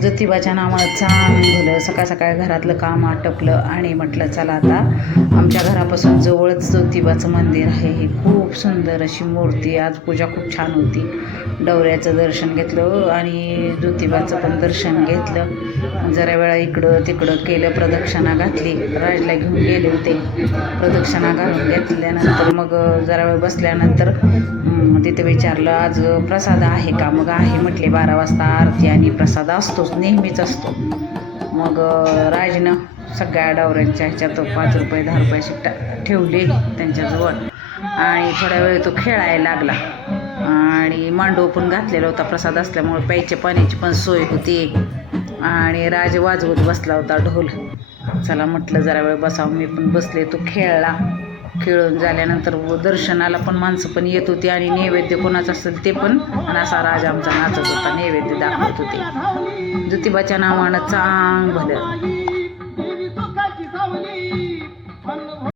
ज्योतिबाच्या नावानं चांगलं सकाळ सकाळ घरातलं काम आटपलं आणि म्हटलं चला आता आमच्या घरापासून जवळच ज्योतिबाचं मंदिर आहे. ही खूप सुंदर अशी मूर्ती. आज पूजा खूप छान होती. डवऱ्याचं दर्शन घेतलं आणि ज्योतिबाचं पण दर्शन घेतलं. जरा वेळा इकडं तिकडं केलं, प्रदक्षिणा घातली. राजला घेऊन गेले होते. प्रदक्षिणा घालून घेतल्यानंतर मग जरा वेळ बसल्यानंतर तिथे विचारलं आज प्रसाद आहे का. मग आहे म्हटले. 12 वाजता आरती आणि प्रसाद असतोच, नेहमीच असतो. मग राजनं सगळ्या डवऱ्यांच्या ह्याच्यात 5 रुपये 10 रुपये शिट्टा ठेवले त्यांच्याजवळ आणि थोड्या वेळ तो खेळायला लागला. आणि मांडव पण घातलेला होता. प्रसाद असल्यामुळे प्यायच्या पाण्याची पण सोय होती. आणि राज वाजवत बसला होता ढोल. चला म्हटलं जरा वेळ बसावं. मी पण बसले. तो खेळला. खेळून झाल्यानंतर दर्शनाला पण माणसं पण येत होती आणि नैवेद्य कोणाचं असेल ते पण. आणि असा राजा आमचा नाचत होता, नैवेद्य दाखवत होते. ज्योतिबाच्या नावानं चांग भलं.